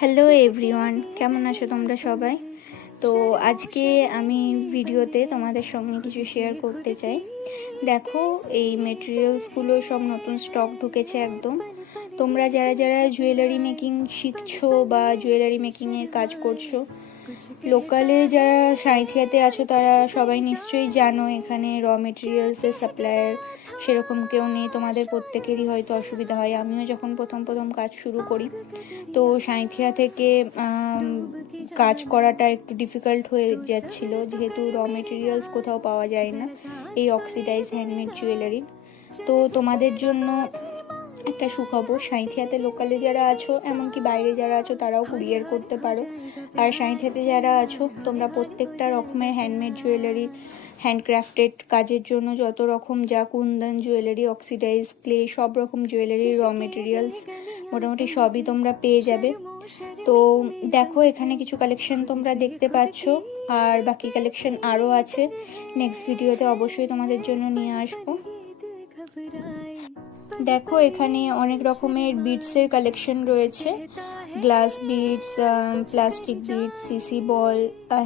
Hello everyone, কেমন আছো তোমরা সবাই? তো আজকে আমি ভিডিওতে তোমাদের সঙ্গে কিছু শেয়ার করতে চাই। দেখো, এই মেটেরিয়ালসগুলো সব নতুন স্টক ঢুকেছে একদম। তোমরা যারা যারা জুয়েলারি মেকিং শিখছো বা জুয়েলারি মেকিংয়ের কাজ করছো, লোকালে যারা সাঁইথিয়াতে আছো তারা সবাই নিশ্চয়ই জানো এখানে র মেটেরিয়ালসের সাপ্লায়ার সেরকম কেউ নেই। তোমাদের প্রত্যেকেরই হয়তো অসুবিধা হয়। আমিও যখন প্রথম কাজ শুরু করি, তো সাঁইথিয়া থেকে কাজ করাটা একটু ডিফিকাল্ট হয়ে যাচ্ছিল, যেহেতু র মেটেরিয়ালস কোথাও পাওয়া যায় না এই অক্সিডাইজ হ্যান্ডমেড জুয়েলারি। তো তোমাদের জন্য একটা সুখবর, সাঁইথিয়াতে লোকালে যারা আছো, এমনকি বাইরে যারা আছো, তারাও কুরিয়ার করতে পারো। আর সাঁইথিয়াতে যারা আছো, তোমরা প্রত্যেকটা রকমের হ্যান্ডমেড জুয়েলারি, হ্যান্ডক্রাফটেড কাজের জন্য যত রকম যা কুন্দন জুয়েলারি, অক্সিডাইজ ক্লে, সব রকম জুয়েলারি র মেটেরিয়ালস মোটামুটি সবই তোমরা পেয়ে যাবে। তো দেখো, এখানে কিছু কালেকশন তোমরা দেখতে পাচ্ছ, আর বাকি কালেকশন আরও আছে। নেক্সট ভিডিওতে অবশ্যই তোমাদের জন্য নিয়ে আসবো। দেখো, এখানে অনেক রকমের বিডসের কালেকশন রয়েছে। গ্লাস বিডস, প্লাস্টিক বিডস, সিসি ball,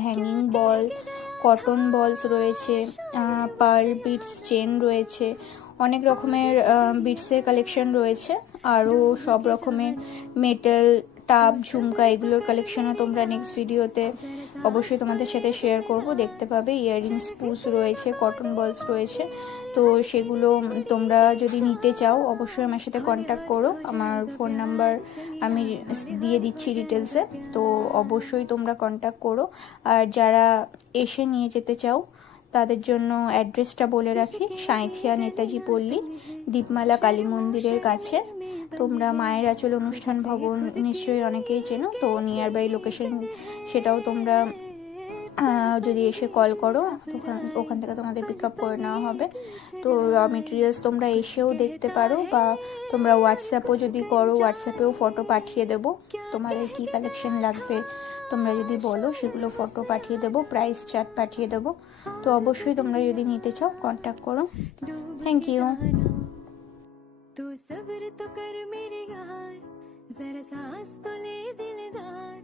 hanging ball, cotton balls রয়েছে, পার্ল বিডস চেন রয়েছে, অনেক রকমের বিডসের কালেকশন রয়েছে। আরও সব রকমের মেটাল টাব, ঝুমকা, এগুলোর কালেকশনও তোমরা নেক্সট ভিডিওতে অবশ্যই তোমাদের সাথে শেয়ার করব, দেখতে পাবে। ইয়াররিংস পুস রয়েছে, কটন বলস রয়েছে। তো সেগুলো তোমরা যদি নিতে চাও অবশ্যই আমার সাথে কন্ট্যাক্ট করো। আমার ফোন নাম্বার আমি দিয়ে দিচ্ছি ডিটেলসে, তো অবশ্যই তোমরা কন্ট্যাক্ট করো। আর যারা এসে নিয়ে যেতে চাও তাদের জন্য অ্যাড্রেসটা বলে রাখি, সাঁইথিয়া নেতাজি পল্লী, দীপমালা কালী মন্দিরের কাছে। তোমরা মায়ের আঁচল অনুষ্ঠান ভবন নিশ্চয়ই অনেকেই চেনো, তো নিয়ার বাই লোকেশন সেটাও তোমরা যদি এসে কল করো, ওখান থেকে তোমাদের পিক আপ করে নেওয়া হবে। তো র মেটেরিয়ালস তোমরা এসেও দেখতে পারো, বা তোমরা হোয়াটসঅ্যাপও যদি করো, হোয়াটসঅ্যাপেও ফটো পাঠিয়ে দেবো। তোমাদের কি কালেকশন লাগবে তোমরা যদি বলো, সেগুলো ফটো পাঠিয়ে দেবো, প্রাইস চার্ট পাঠিয়ে দেবো। তো অবশ্যই তোমরা যদি নিতে চাও কন্ট্যাক্ট করো। Thank you. तू सब्र तो कर मेरे यार, जरा सांस तो ले दिलदार।